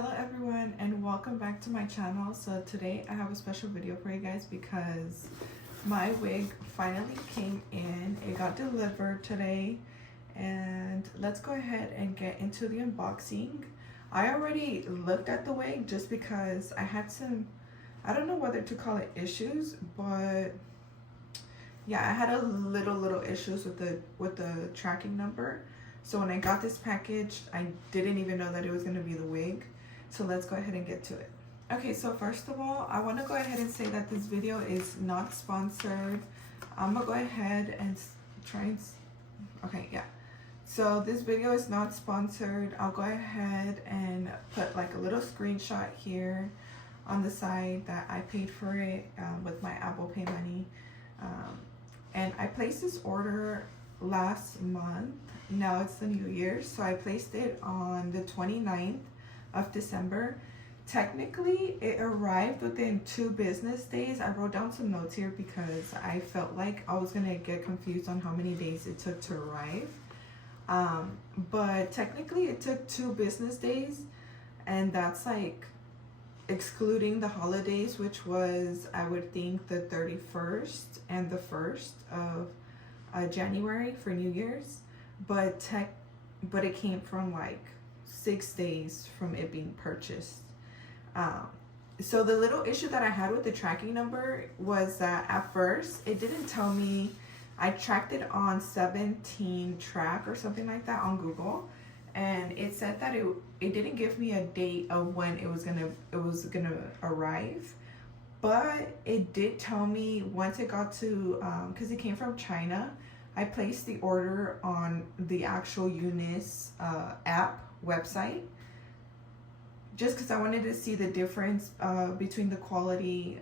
Hello everyone and welcome back to my channel. So today I have a special video for you guys because my wig finally came in. It got delivered today and let's go ahead and get into the unboxing. I already looked at the wig just because I had some, I don't know whether to call it issues, but yeah, I had a little issues with the tracking number. So when I got this package, I didn't even know that it was going to be the wig. So let's go ahead and get to it. Okay, so first of all, I want to go ahead and say that this video is not sponsored. I'm going to go ahead and try and... Okay, yeah. So this video is not sponsored. I'll go ahead and put like a little screenshot here on the side that I paid for it with my Apple Pay money. And I placed this order last month. Now it's the New Year, so I placed it on the 29th of December. Technically, it arrived within 2 business days. I wrote down some notes here because I felt like I was gonna get confused on how many days it took to arrive. But technically, it took 2 business days, and that's like excluding the holidays, which was, I would think, the 31st and the 1st of January for New Year's. But it came from like 6 days from it being purchased. So the little issue that I had with the tracking number was that at first it didn't tell me. I tracked it on 17 track or something like that on Google, and it said that it didn't give me a date of when it was gonna arrive, but it did tell me once it got to because it came from China. I placed the order on the actual Unice app website just because I wanted to see the difference between the quality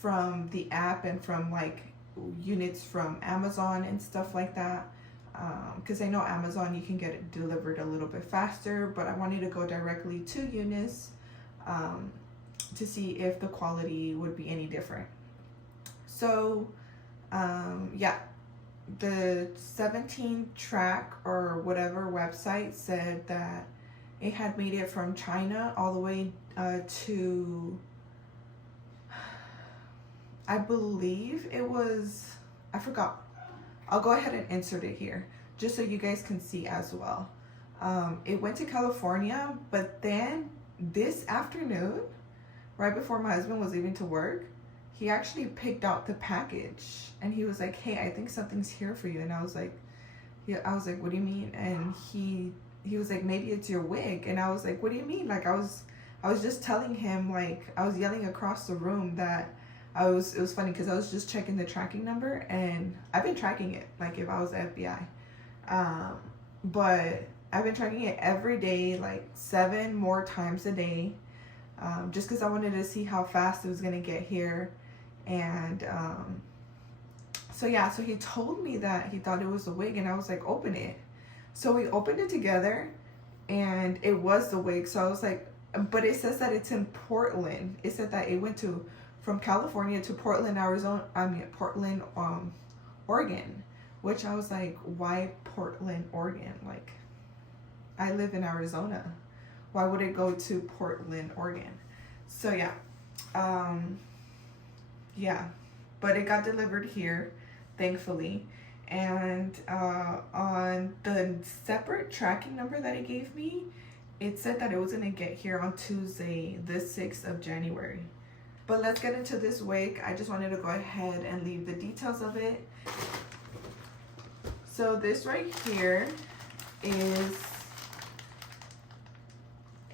from the app and from like units from Amazon and stuff like that, because I know Amazon you can get it delivered a little bit faster, but I wanted to go directly to Unice to see if the quality would be any different. So yeah, the 17 track or whatever website said that it had made it from China all the way to, I believe it was, I forgot. I'll go ahead and insert it here just so you guys can see as well. It went to California, but then this afternoon, right before my husband was leaving to work, he actually picked out the package and he was like, "Hey, I think something's here for you." And I was like, "What do you mean?" And he was like, "Maybe it's your wig." And I was like, "What do you mean?" Like I was just telling him, like I was yelling across the room that it was funny because I was just checking the tracking number, and I've been tracking it like if I was the FBI. But I've been tracking it every day, like 7 more times a day, just because I wanted to see how fast it was gonna get here. And so yeah, so he told me that he thought it was a wig, and I was like, "Open it." So we opened it together and it was the wig. So I was like, but it says that it's in Portland. It said that it went from California to Portland, Portland, Oregon, which I was like, why Portland, Oregon? Like, I live in Arizona. Why would it go to Portland, Oregon? So yeah, yeah, but it got delivered here, thankfully. And on the separate tracking number that it gave me, it said that it was gonna get here on Tuesday, the 6th of January. But let's get into this wig. I just wanted to go ahead and leave the details of it. So this right here is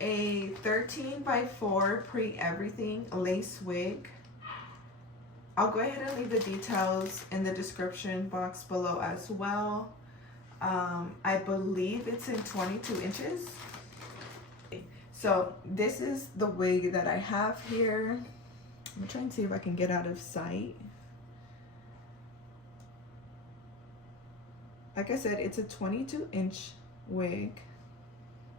a 13x4 pre-everything lace wig. I'll go ahead and leave the details in the description box below as well. I believe it's in 22 inches. So this is the wig that I have here. I'm gonna try and see if I can get out of sight. Like I said, it's a 22-inch wig.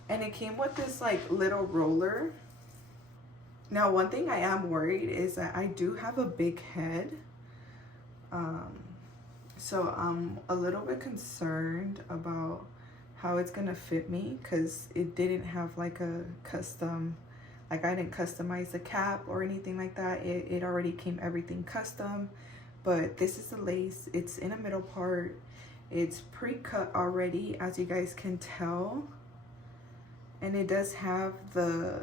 And it came with this like little roller. Now, one thing I am worried is that I do have a big head. So I'm a little bit concerned about how it's gonna fit me, because it didn't have like a custom, like I didn't customize the cap or anything like that. It already came everything custom. But this is the lace. It's in a middle part. It's pre-cut already, as you guys can tell. And it does have the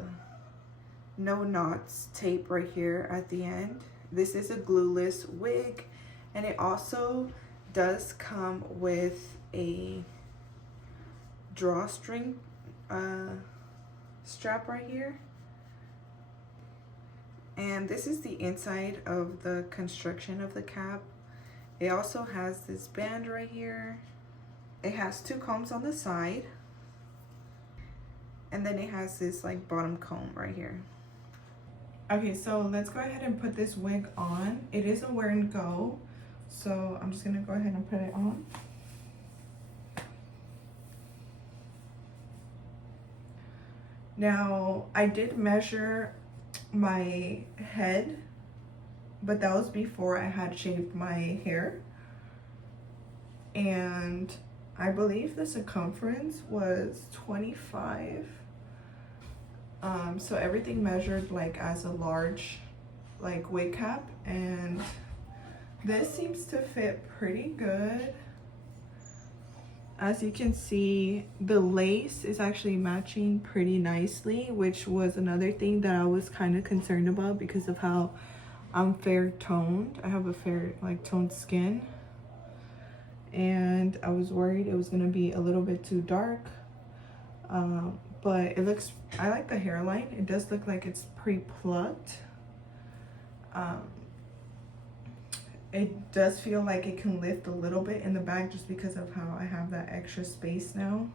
no knots tape right here at the end. This is a glueless wig, and it also does come with a drawstring strap right here. And this is the inside of the construction of the cap. It also has this band right here. It has 2 combs on the side, and then it has this like bottom comb right here. Okay, so let's go ahead and put this wig on. It is a wear and go, so I'm just gonna go ahead and put it on. Now, I did measure my head, but that was before I had shaved my hair, and I believe the circumference was 25. So everything measured like as a large like wig cap, and this seems to fit pretty good. As you can see, the lace is actually matching pretty nicely, which was another thing that I was kind of concerned about because of how I'm fair toned. I have a fair like toned skin, and I was worried it was gonna be a little bit too dark. But it looks, I like the hairline. It does look like it's pre-plucked. It does feel like it can lift a little bit in the back just because of how I have that extra space now.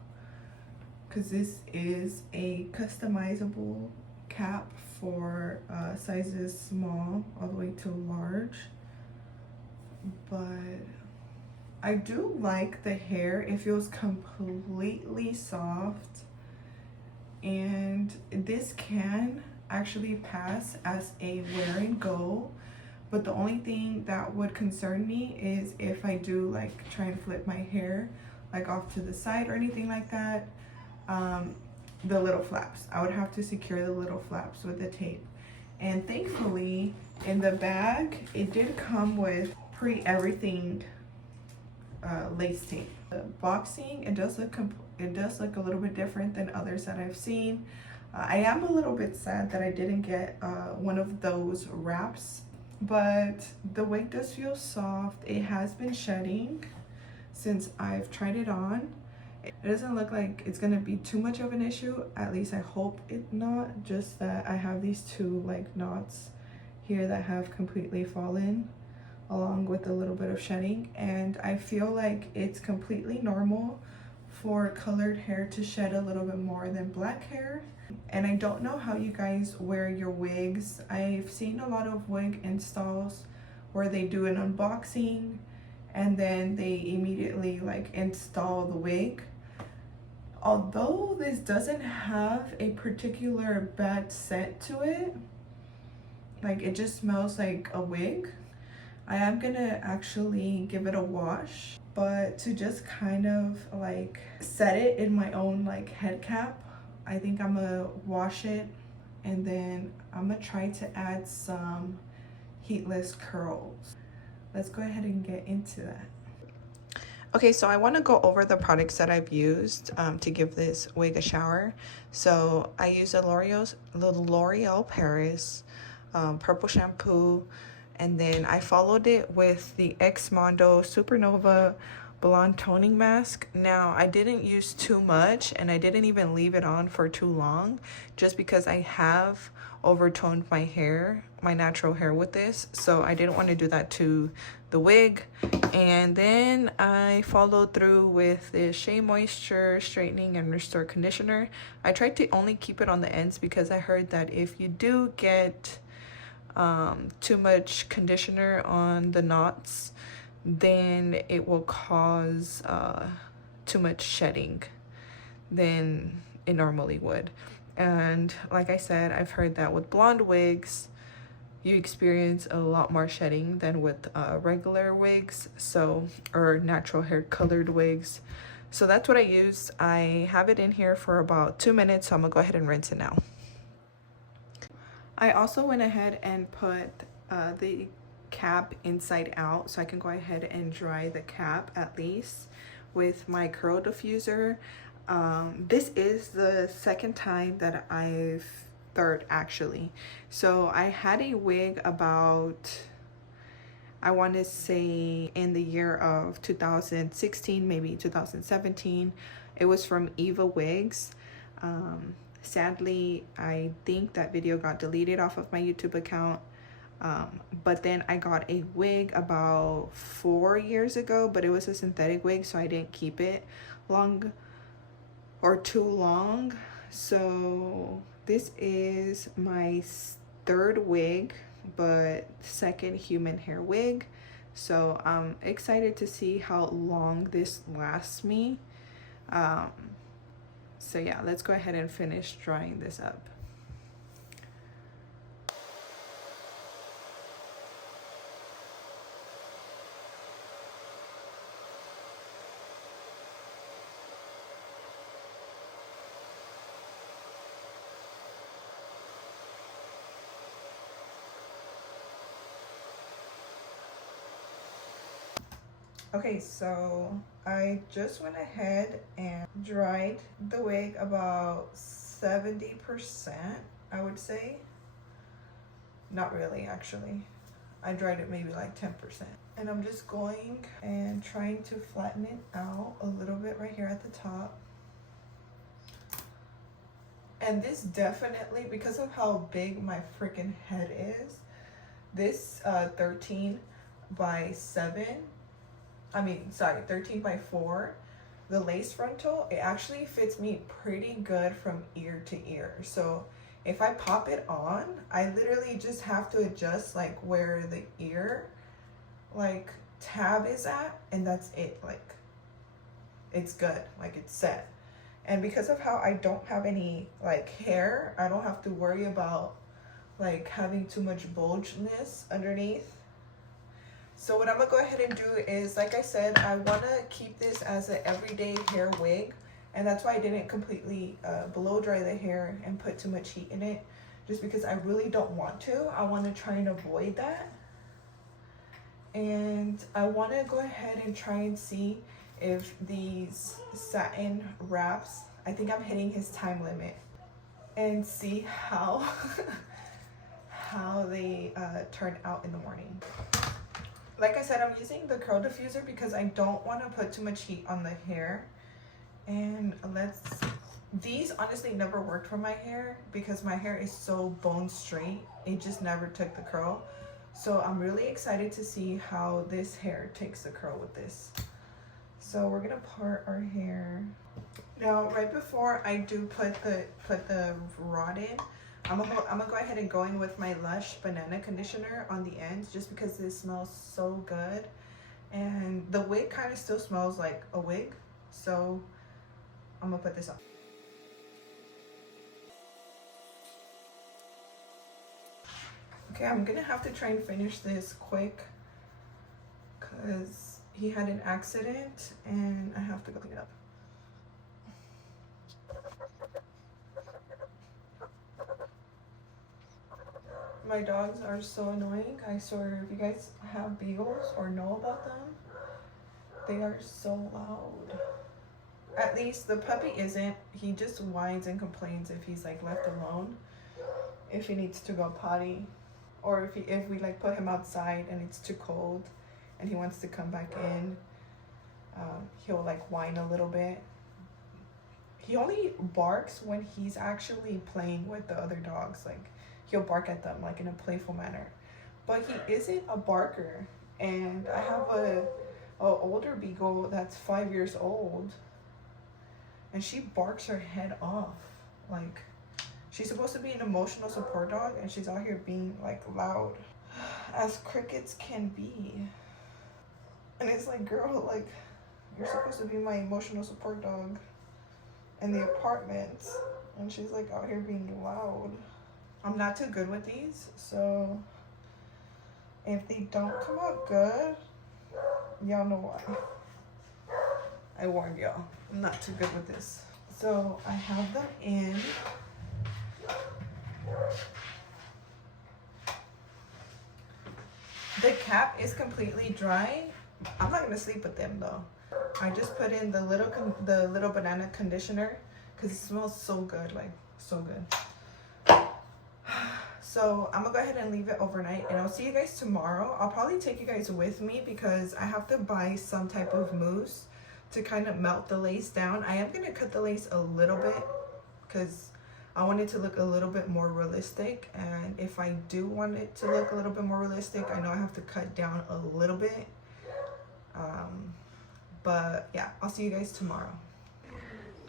Because this is a customizable cap for sizes small all the way to large. But I do like the hair. It feels completely soft. And this can actually pass as a wear and go, but the only thing that would concern me is if I do like try and flip my hair like off to the side or anything like that, the little flaps. I would have to secure the little flaps with the tape. And thankfully in the bag it did come with everything lace tape. The boxing, it does look a little bit different than others that I've seen. I am a little bit sad that I didn't get one of those wraps, but the wig does feel soft. It has been shedding since I've tried it on. It doesn't look like it's gonna be too much of an issue, at least I hope it not, just that I have these 2 like knots here that have completely fallen, along with a little bit of shedding, and I feel like it's completely normal for colored hair to shed a little bit more than black hair. And I don't know how you guys wear your wigs. I've seen a lot of wig installs where they do an unboxing and then they immediately like install the wig. Although this doesn't have a particular bad scent to it, like it just smells like a wig, I am gonna actually give it a wash, but to just kind of like set it in my own like head cap, I think I'm gonna wash it, and then I'm gonna try to add some heatless curls. Let's go ahead and get into that. Okay, so I want to go over the products that I've used to give this wig a shower. So I used the L'Oreal Paris purple shampoo, and then I followed it with the X Mondo Supernova Blonde Toning Mask. Now, I didn't use too much, and I didn't even leave it on for too long, just because I have overtoned my hair, my natural hair, with this, so I didn't want to do that to the wig. And then I followed through with the Shea Moisture Straightening and Restore Conditioner. I tried to only keep it on the ends because I heard that if you do get too much conditioner on the knots, then it will cause too much shedding than it normally would. And like I said, I've heard that with blonde wigs you experience a lot more shedding than with regular wigs, so, or natural hair colored wigs. So that's what I used. I have it in here for about 2 minutes, so I'm gonna go ahead and rinse it now. I also went ahead and put the cap inside out so I can go ahead and dry the cap at least with my curl diffuser. This is the second time that third actually. So I had a wig about, I want to say in the year of 2016, maybe 2017. It was from Wigs. Sadly, I think that video got deleted off of my YouTube account. But then I got a wig about 4 years ago, but it was a synthetic wig, so I didn't keep it too long. So this is my third wig, but second human hair wig. So I'm excited to see how long this lasts me. So yeah, let's go ahead and finish drying this up. Okay, so I just went ahead and dried the wig about 70%, I would say. Not really, actually. I dried it maybe like 10%. And I'm just going and trying to flatten it out a little bit right here at the top. And this definitely, because of how big my freaking head is, this 13 by 4, the lace frontal, it actually fits me pretty good from ear to ear. So if I pop it on, I literally just have to adjust like where the ear like tab is at, and that's it. Like, it's good, like it's set. And because of how I don't have any like hair, I don't have to worry about like having too much bulginess underneath. So what I'm gonna go ahead and do is, like I said, I wanna keep this as an everyday hair wig, and that's why I didn't completely blow dry the hair and put too much heat in it, just because I really don't want to. I wanna try and avoid that. And I wanna go ahead and try and see if these satin wraps, I think I'm hitting his time limit, and see how, how they turn out in the morning. Like I said, I'm using the curl diffuser because I don't want to put too much heat on the hair. And these honestly never worked for my hair because my hair is so bone straight. It just never took the curl. So I'm really excited to see how this hair takes the curl with this. So we're gonna part our hair. Now, right before I do put the rod in, I'm gonna go ahead and go in with my Lush banana conditioner on the ends, just because this smells so good. And the wig kind of still smells like a wig, so I'm gonna put this on. Okay, I'm gonna have to try and finish this quick because he had an accident and I have to go clean it up. My dogs are so annoying. I swear, if you guys have beagles or know about them, they are so loud. At least the puppy isn't. He just whines and complains if he's like left alone, if he needs to go potty, or if we like put him outside and it's too cold and he wants to come back in. He'll like whine a little bit. He only barks when he's actually playing with the other dogs. Like, he'll bark at them like in a playful manner, but he isn't a barker. And I have a older beagle that's 5 years old, and she barks her head off. Like, she's supposed to be an emotional support dog, and she's out here being like loud as crickets can be. And it's like, girl, like, you're supposed to be my emotional support dog in the apartment, and she's like out here being loud. I'm not too good with these, so if they don't come out good, y'all know why. I warned y'all, I'm not too good with this. So I have them in. The cap is completely dry. I'm not gonna sleep with them though. I just put in the little banana conditioner because it smells so good, like so good. So I'm gonna go ahead and leave it overnight, and I'll see you guys tomorrow. I'll probably take you guys with me because I have to buy some type of mousse to kind of melt the lace down. I am gonna cut the lace a little bit because I want it to look a little bit more realistic, and if I do want it to look a little bit more realistic, I know I have to cut down a little bit. But yeah, I'll see you guys tomorrow.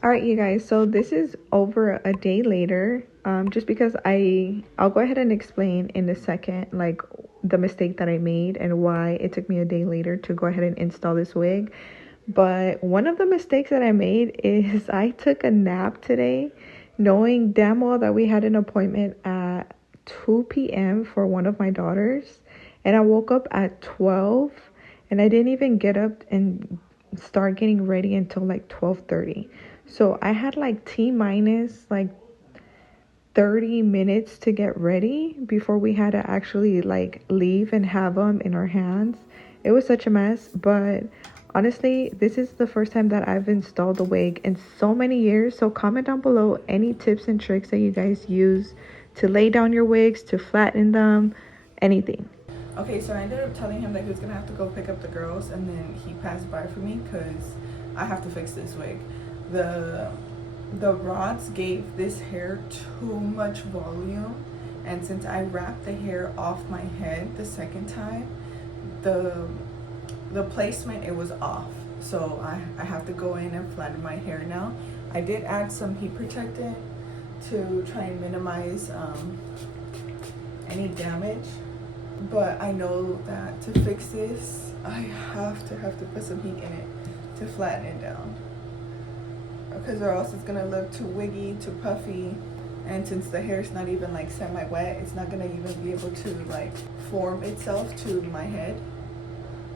All right, you guys, so this is over a day later. Just because I'll go ahead and explain in a second like the mistake that I made and why it took me a day later to go ahead and install this wig. But one of the mistakes that I made is I took a nap today, knowing damn well that we had an appointment at 2 p.m. for one of my daughters, and I woke up at 12, and I didn't even get up and start getting ready until like 12:30. So I had like T-minus like 30 minutes to get ready before we had to actually like leave and have them in our hands. It was such a mess, but honestly, this is the first time that I've installed the wig in so many years. So comment down below any tips and tricks that you guys use to lay down your wigs, to flatten them, anything. Okay, so I ended up telling him that he was gonna have to go pick up the girls, and then he passed by for me because I have to fix this wig. The rods gave this hair too much volume, and since I wrapped the hair off my head the second time, the placement, it was off. So I have to go in and flatten my hair now. I did add some heat protectant to try and minimize any damage, but I know that to fix this I have to put some heat in it to flatten it down, because or else it's gonna look too wiggy, too puffy, and since the hair is not even like semi-wet, it's not gonna even be able to like form itself to my head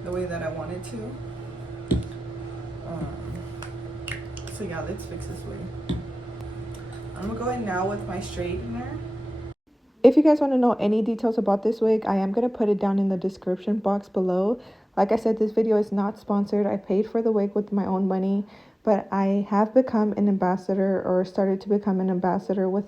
the way that I wanted to. So yeah, let's fix this wig. I'm gonna go in now with my straightener. If you guys want to know any details about this wig, I am going to put it down in the description box below. Like I said, this video is not sponsored. I paid for the wig with my own money, but I have become an ambassador, or started to become an ambassador with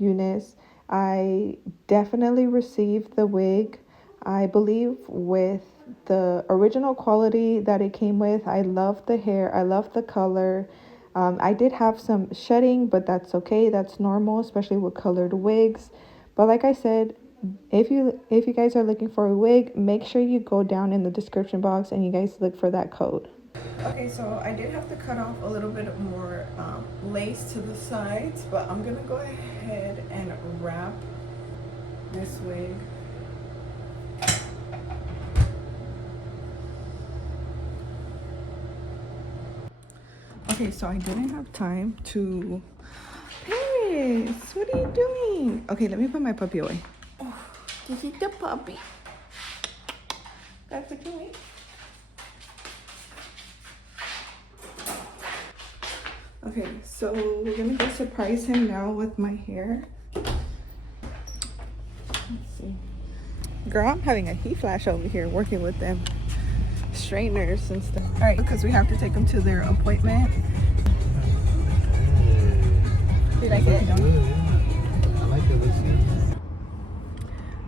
Unice. I definitely received the wig, I believe, with the original quality that it came with. I love the hair. I love the color. I did have some shedding, but that's okay. That's normal, especially with colored wigs. But like I said, if you guys are looking for a wig, make sure you go down in the description box and you guys look for that code. Okay, so I did have to cut off a little bit more lace to the sides, but I'm gonna go ahead and wrap this wig. Okay, so I didn't have time to... Paris, what are you doing? Okay, let me put my puppy away. Oh, this is the puppy. Gotta put you away. Okay, so we're gonna go surprise him now with my hair. Let's see. Girl, I'm having a heat flash over here working with them straighteners and stuff. All right, because we have to take them to their appointment. Do you like it? I like it.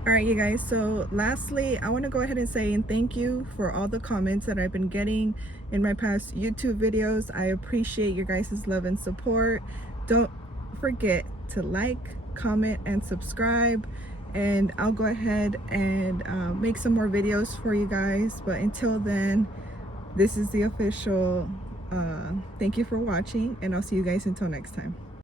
All right, you guys, so lastly, I want to go ahead and say thank you for all the comments that I've been getting in my past YouTube videos. I appreciate your guys' love and support. Don't forget to like, comment, and subscribe, and I'll go ahead and make some more videos for you guys. But until then, this is the official thank you for watching, and I'll see you guys until next time.